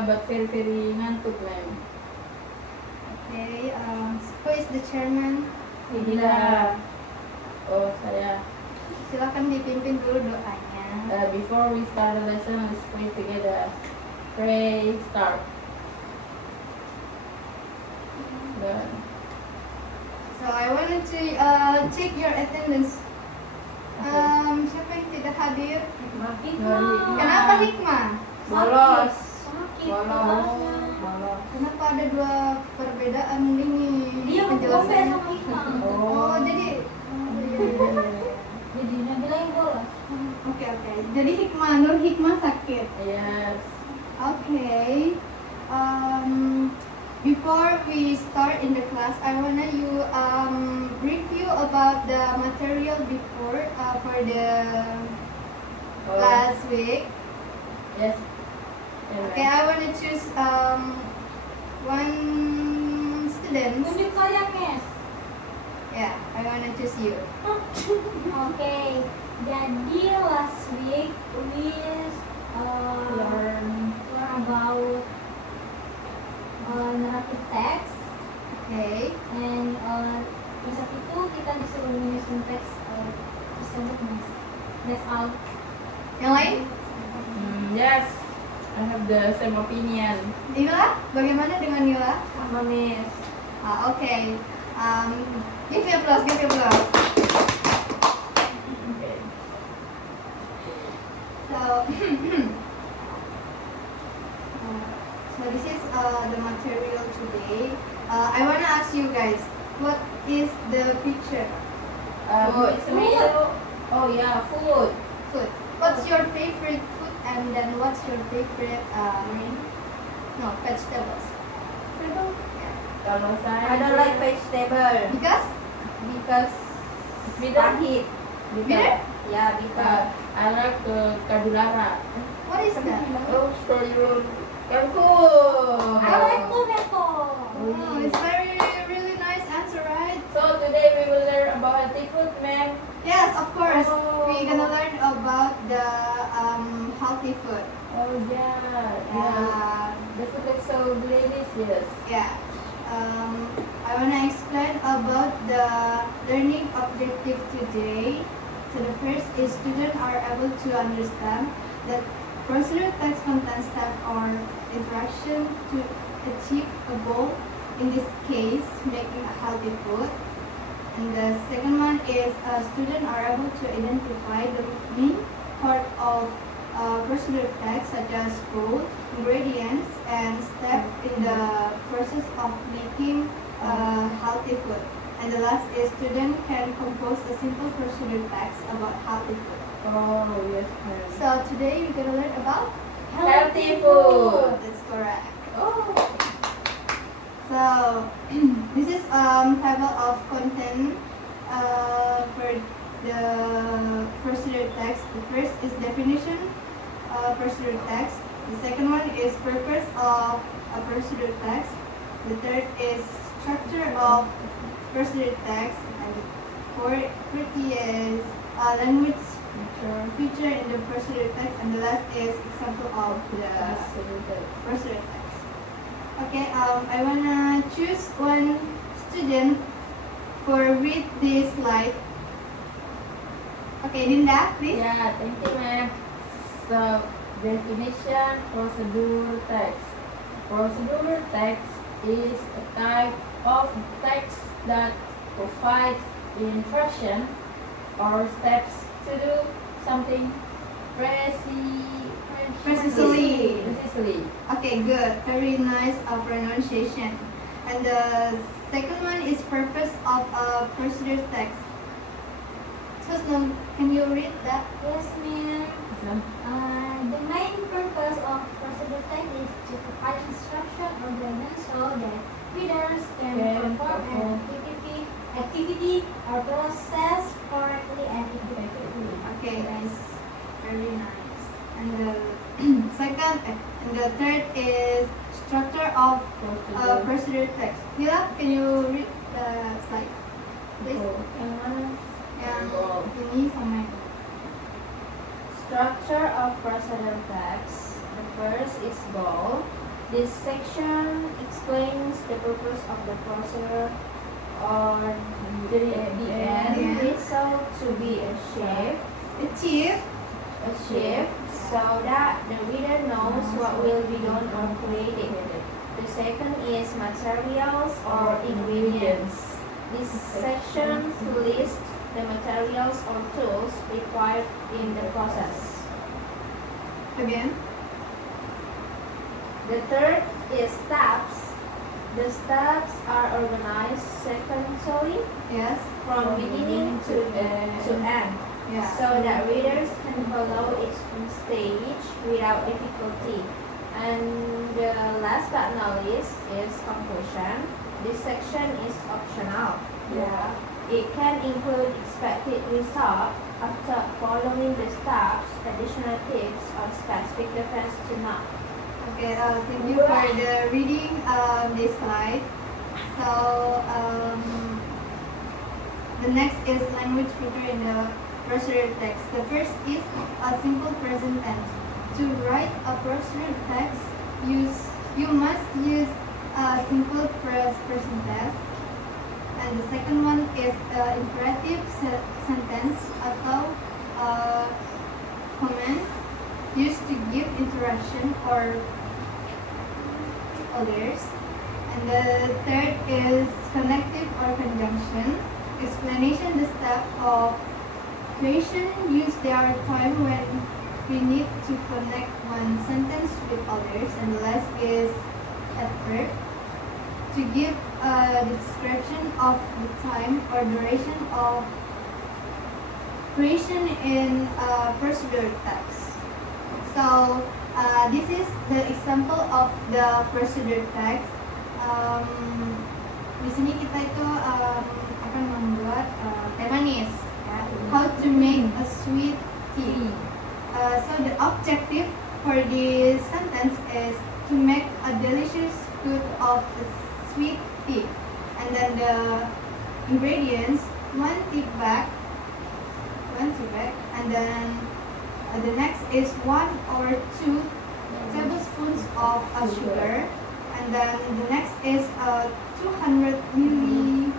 but very ngantuk, ma'am. Okay, who is the chairman? Hila. Oh, saya. Silakan dipimpin dulu doanya. Before we start the lesson, let's pray together. Pray, start. Done. So I wanted to check your attendance. Siapa yang tidak hadir? Kenapa Hikmah? Bolos. Sakit Bolos. kepalanya. Bolos. Kenapa ada dua perbedaan ini? Dia mau penjelasannya? sama Hikmah. Oh, jadi Jadi Nabila yang bolos. oke. Jadi Nur Hikmah sakit. Yes. Okay. Before we start in the class, I wanna you brief you about the material before for the last week. Yes. Okay, I wanna choose one student. Tunjuk saya, Mes. Yeah, I wanna choose you. Oke, jadi last week we learn about narrative text, Okay. and di saat itu kita disuruh menyusun teks tersebut, Mas. That's all. Yang lain? Yes. I have the same opinion. Nila, bagaimana dengan Nila? Sama, Miss. Okay. Give me applause. Okay. So, so this is the material today. I wanna ask you guys, what is the picture? Food. Oh yeah, food. Food. What's your favorite food, and then what's your favorite vegetables? Kalau saya, I don't like vegetable Because because bitter. pahit. bitter. Yeah, because I like carbonara. What is that? Oh, sayur kangkung. I like tomato. Oh, it's really nice answer, right? So today we will learn about healthy food, ma'am. Yes, of course. Oh. We're gonna learn about the healthy food. Oh yeah. The food is so delicious. Yeah. I want to explain about the learning objective today. So the first is students are able to understand that procedure text contains step or interaction to achieve a goal. In this case, making a healthy food. And the second one is students are able to identify the main part of procedure text such as goal, ingredients, and step in the process of making healthy food. And the last is student can compose a simple procedure text about healthy food. Oh yes, ma'am. So today we're gonna learn about Healthy food. That's correct. Oh. So this is table of content for the procedure text. The first is definition procedure text. The second one is purpose of a procedure text. The third is structure of procedure text. And fourth is language feature in the procedure text. And the last is example of the procedure text. Okay, I wanna choose one student for read this slide. Okay, Dinda, please. Yeah, thank you, ma'am. So, definition, procedure text. Procedure text is a type of text that provides instruction or steps to do something Precisely. Precisely. Okay, good. Very nice pronunciation. And the second one is purpose of a procedure text. So, can you read that? Yes, ma'am. The main purpose of procedure text is to provide instruction or guidance so that readers can perform an activity or process correctly and effectively. Okay, nice. Very nice. And the and the third is structure of procedure text. Hila, can you read the slide, please? Yang mana? Yang ini sama yang structure of procedure text. The first is goal. This section explains the purpose of the procedure or the end result to be achieved so that the reader knows what will be done or created. The second is materials or ingredients. This section lists the materials or tools required in the process. Again. The third is steps. The steps are organized sequentially Yes. from beginning to end, Yeah. so that readers can follow each stage without difficulty. And the last but not least is conclusion. This section is optional. Yeah. It can include expected result after following the steps, additional tips, or specific reference to not. Okay, thank you for the reading this slide. So the next is language feature in the procedure text. The first is a simple present tense. To write a procedure text, you must use a simple present tense. And the second one is imperative sentence atau command used to give interaction or others. And the third is connective or conjunction. Explanation the step of creation use their time when we need to connect one sentence with others. And the last is adverb to give a description of the time or duration of creation in a procedure text. So this is the example of the procedure text. Di sini kita itu akan membuat teh manis, ya. How to make a sweet tea. So the objective for this sentence is to make a delicious good of a sweet tea. And then the ingredients: one tea bag, and then the next is 1 or 2 tablespoons of sugar, and then the next is 200 milli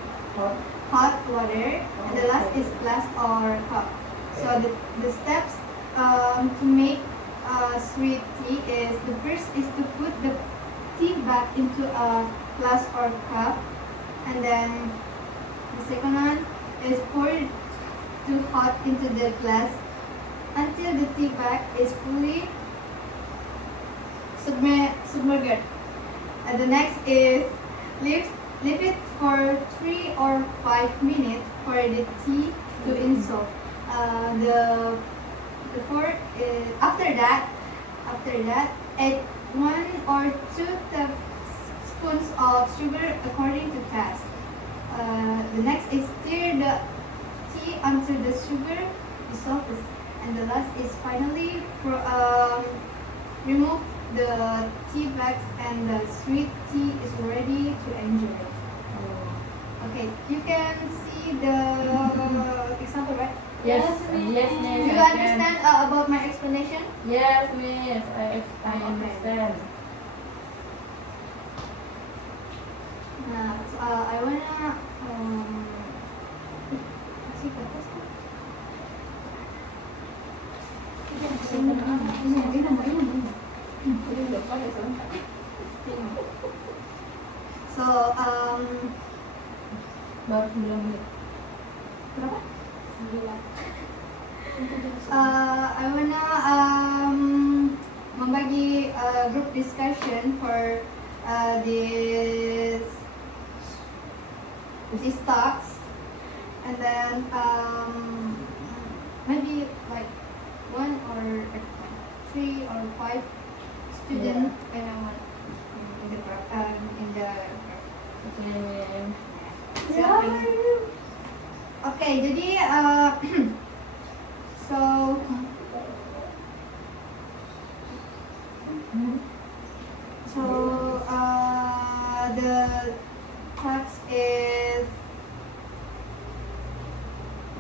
hot water, and the last is glass or cup. So the steps to make sweet tea is, the first is to put the tea bag into a glass or cup, and then the second one is pour too hot into the glass until the tea bag is fully submerged. And the next is leave it for 3 or 5 minutes for the tea to dissolve. The fourth is after that add 1 or 2 tablespoons of sugar according to taste. The next is stir the tea until the sugar dissolves, and the last is finally remove the tea bags, and the sweet tea is ready to enjoy. Okay, you can see the example, right? Yes, Yes, yes, miss. miss. Do you I can. understand about my explanation? Yes, miss. I Okay. understand. So, I wanna so Baru 9 menit. berapa? 9. I wanna membagi group discussion for these talks, and then maybe like 1 or 3 or 5 students in the Okay, miss. silakan. Oke, jadi so the text is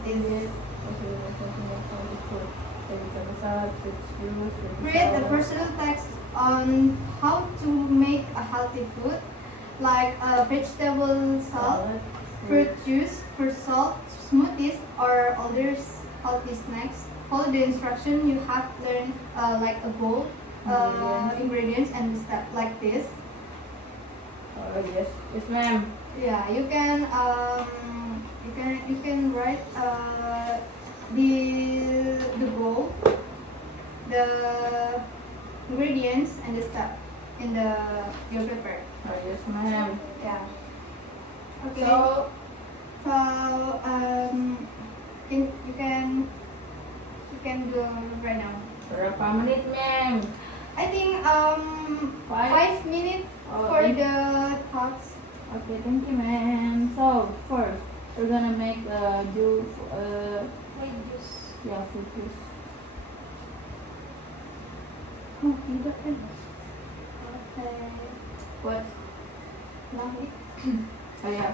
Okay, miss. Okay, miss. Create a personal text on how to make a healthy food, like vegetable salad, fruit juice, fruit salt, smoothies, or other healthy snacks. Follow the instruction you have learned, like a bowl, ingredients, and step like this. Oh yes, yes ma'am. Yeah, you can write the bowl, the ingredients, and the step in the your paper. Oh yes ma'am. Yeah. Okay. So you can do right now. berapa menit ma'am? I think 5 minutes Oh, for thank- the thoughts. Okay, thank you ma'am. So first we're gonna make juice. Wait, juice. Yeah, fruit juice. Oh, tidak kan? Okay. What? Langit. Oh yeah.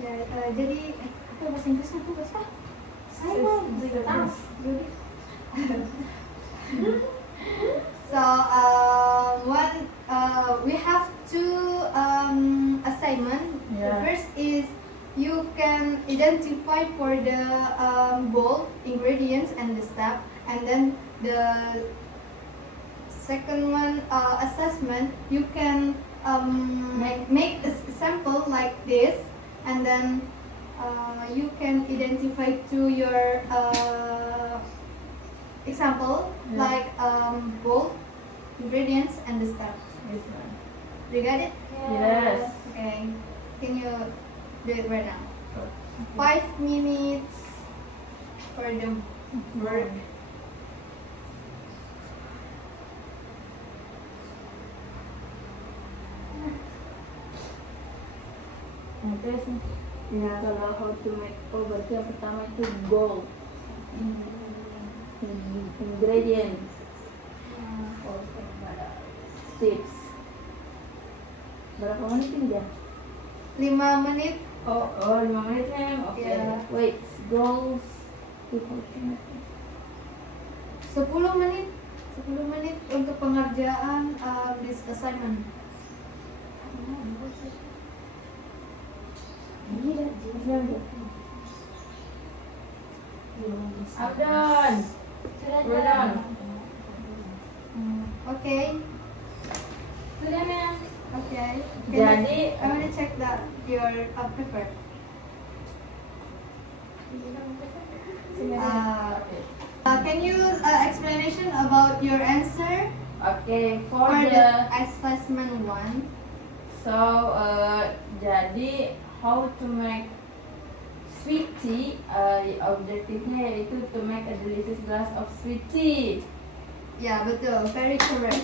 Ya, jadi apa bahasa Inggrisnya tuh bahasa? Saya tahu. So we have two assignment. The Yeah. first is you can identify for the bowl, ingredients, and the step, and then the second one assessment. You can make a sample like this, and then you can identify to your example Yeah. like bowl, ingredients, and the step. Yes ma'am. You got it? Yes. Okay. Can you do it right now? 5 minutes for the work. Oke sih. Ya kalau how to make berarti yang pertama itu gold. Ingredient. Tips. Berapa menit ini dia? 5 menit. Oh 5 menit ma'am. Oke. Yeah. Wait, goals. 10 menit. 10 menit untuk pengerjaan this assignment. I'm done. We're done. Okay. Sudah ma'am. Okay. Jadi- I want to check that your paper. Can you explanation about your answer Oke, for for the the assessment 1? so jadi how to make sweet tea, objektifnya yaitu to make a delicious glass of sweet tea. Ya, betul. Very correct.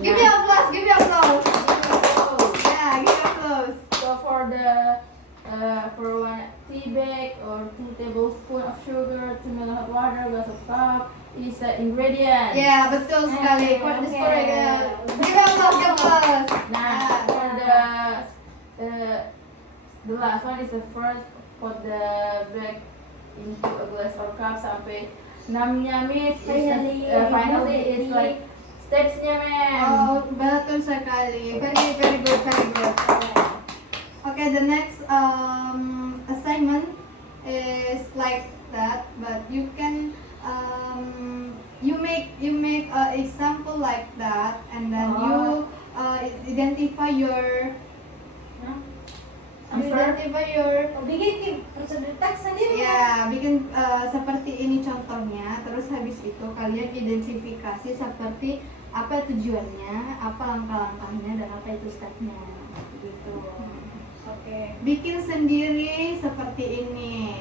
Yeah. Give me applause. Give me applause. Yeah, give me applause. So for the for 1 tea bag or 2 tablespoon of sugar, 2 ml hot water, glass of cup is the ingredient. Ya, betul sekali. Okay, This okay. correct. Give me applause. Give me applause. Nah, Yeah. for the last one is the first put the bag into a glass or cup sampai 6-nya miss. Finally it's like stepsnya ma'am. Oh, betul sekali. Very, very good, very good. Okay, the next assignment is like that, but you can you make example like that, and then you identify your I'm sorry. Bikin prosedur teks sendiri. ya bikin seperti ini contohnya. Terus habis itu kalian identifikasi seperti apa tujuannya, apa langkah-langkahnya, dan apa itu stepnya, gitu. Oke. Bikin sendiri seperti ini.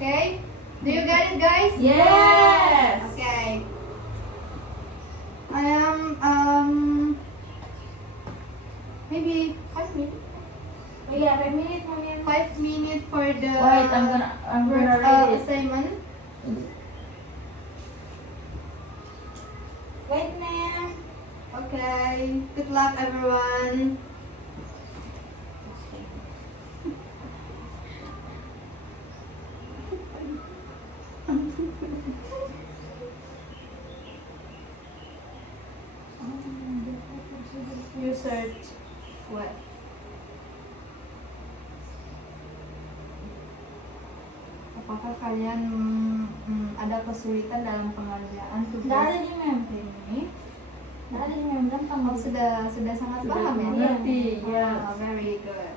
Okay? Do you get it, guys? Yes. Okay. I am maybe 5 minutes. Oh iya, 5 minutes mungkin. 5 minutes for the Wait, I'm gonna read it. assignment. Wait ma'am. Okay. Good luck, everyone. to search what? Apakah kalian ada kesulitan dalam pengerjaan Nggak tugas ada di mem. ini? Nggak ada di mem, gampang. Oh, sudah sangat Sudah paham ya? mengerti, ya. Oh, very good.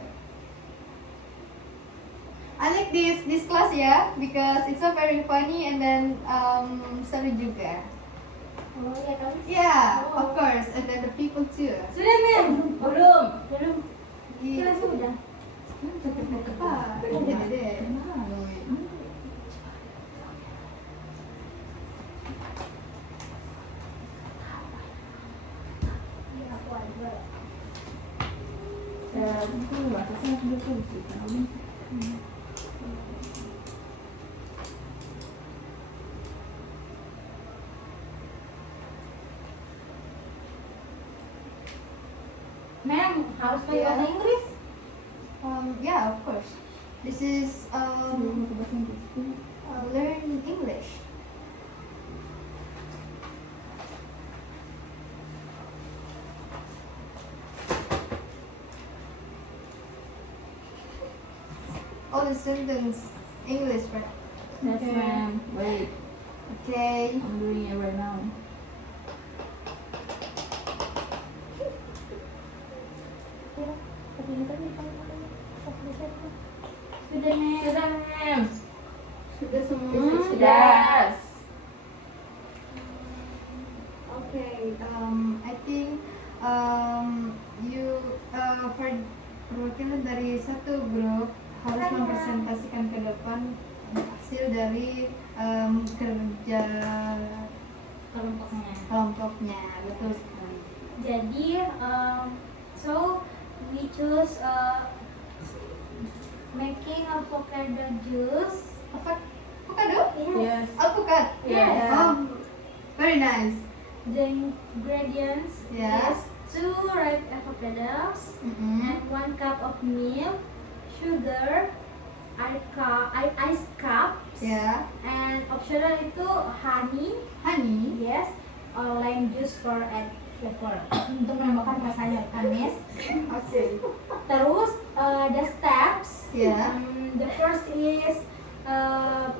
I like this class ya, because it's so very funny and then seru juga. Oh iya kan? Yeah, Oh. of course, and then the people too. Sudah mem. Belum. Belum. Sudah Iya. sudah. Apa? Iya deh. Iya, aku ada. Itu bahasanya sudah fungsi kan. Mem, harus pakai Iya. bahasa Inggris. Yeah, of course. This is learn English. All the sentence English, right? Yes, Okay. ma'am. Wait, Okay. I'm doing it right now. Sudah mem. Sudah, ma'am. Sudah semua. Yes. Okay. I think you perwakilan dari satu grup harus mempresentasikan ke depan hasil dari kerja kelompoknya. Betul sekali. Jadi, so we choose making avocado juice. Avocado? Yes. Alpukat? Yes. Oh, very nice. The ingredients Yes. is 2 ripe avocados and 1 cup of milk, sugar, ice cup, Ya. and optional itu honey, Honey. yes, or lime juice for add flavor untuk menambahkan rasanya manis. Okay. Terus the steps. Ya. The first is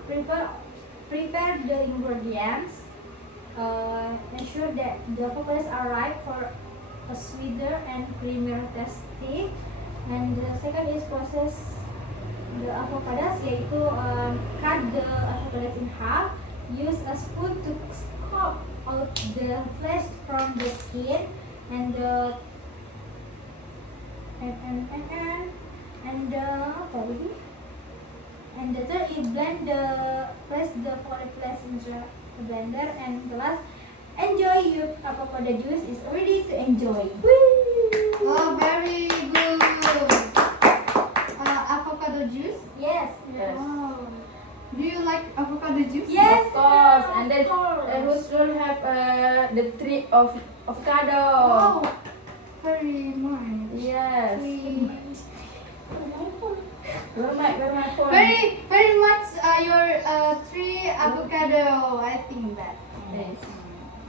prepare the ingredients. Ensure that the avocados are ripe for a sweeter and creamier tasty. And the second is process the avocados, yaitu cut the avocados in half. Use a spoon to scoop out the flesh from the skin and the apa lagi? And the third is blend the press the avocado flesh into the blender, and the last, enjoy your avocado juice is ready to enjoy. Oh, very good. Avocado juice. Yes. Yes. Oh. Do you like avocado juice? Yes. Of course. And then Of course. we should have the tree of avocado. Wow. Very nice. Yes. Sweet. Where my phone? Very much your tree avocado. I think that. Yes.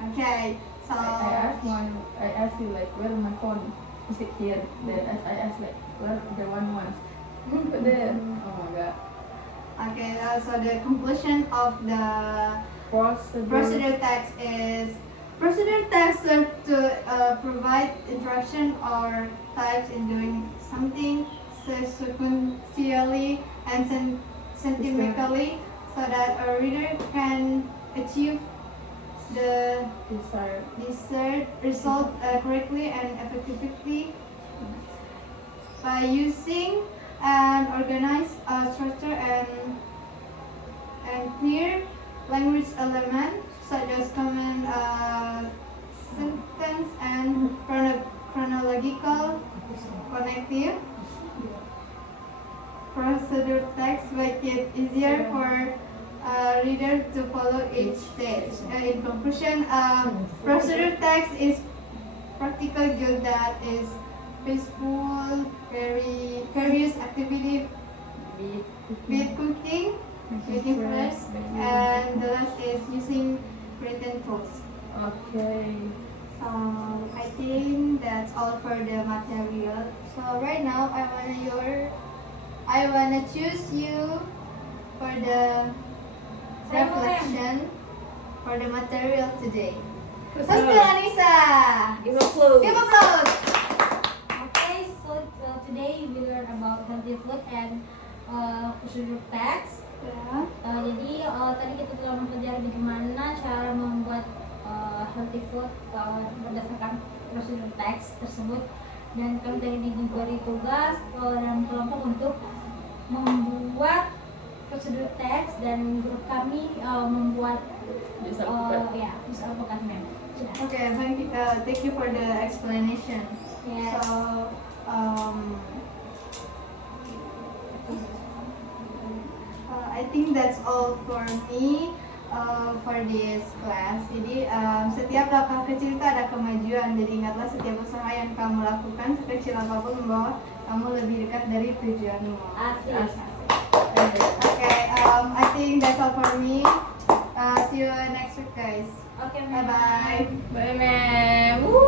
Okay. So. I asked you like where my phone? Is it here? Then I asked like where the one was? But then oh my god. Okay. So the conclusion of the procedure text is procedure text serve to provide instruction or types in doing something sequentially and scientifically, so that a reader can achieve the desired result correctly and effectively by using an organized structure and clear language element such as common sentence and chronological connective. Procedure text make it easier for reader to follow each stage. In conclusion, procedure text is practical good that is peaceful, very various activity, be it cooking, making fresh, and the last is using written tools. Okay. So I think that's all for the material. So right now I wanna choose you for the reflection for the material today. Let's do Anissa. Give applause. Give applause. Okay, so today we learn about healthy food and procedural text. Ya. Jadi tadi kita telah mempelajari bagaimana cara membuat healthy food berdasarkan prosedur teks tersebut, dan kami tadi diberi tugas dalam kelompok untuk membuat prosedur teks, dan grup kami membuat bisa aplikasinya. Sudah. Okay, thank you for the explanation. Yes. So, I think that's all for me for this class. Jadi setiap langkah kecil itu ada kemajuan. Jadi ingatlah setiap usaha yang kamu lakukan sekecil apapun membawa kamu lebih dekat dari tujuanmu. Asik. Okay, I think that's all for me. See you next week, guys. Oke, Bye bye. Bye, ma'am. Woo!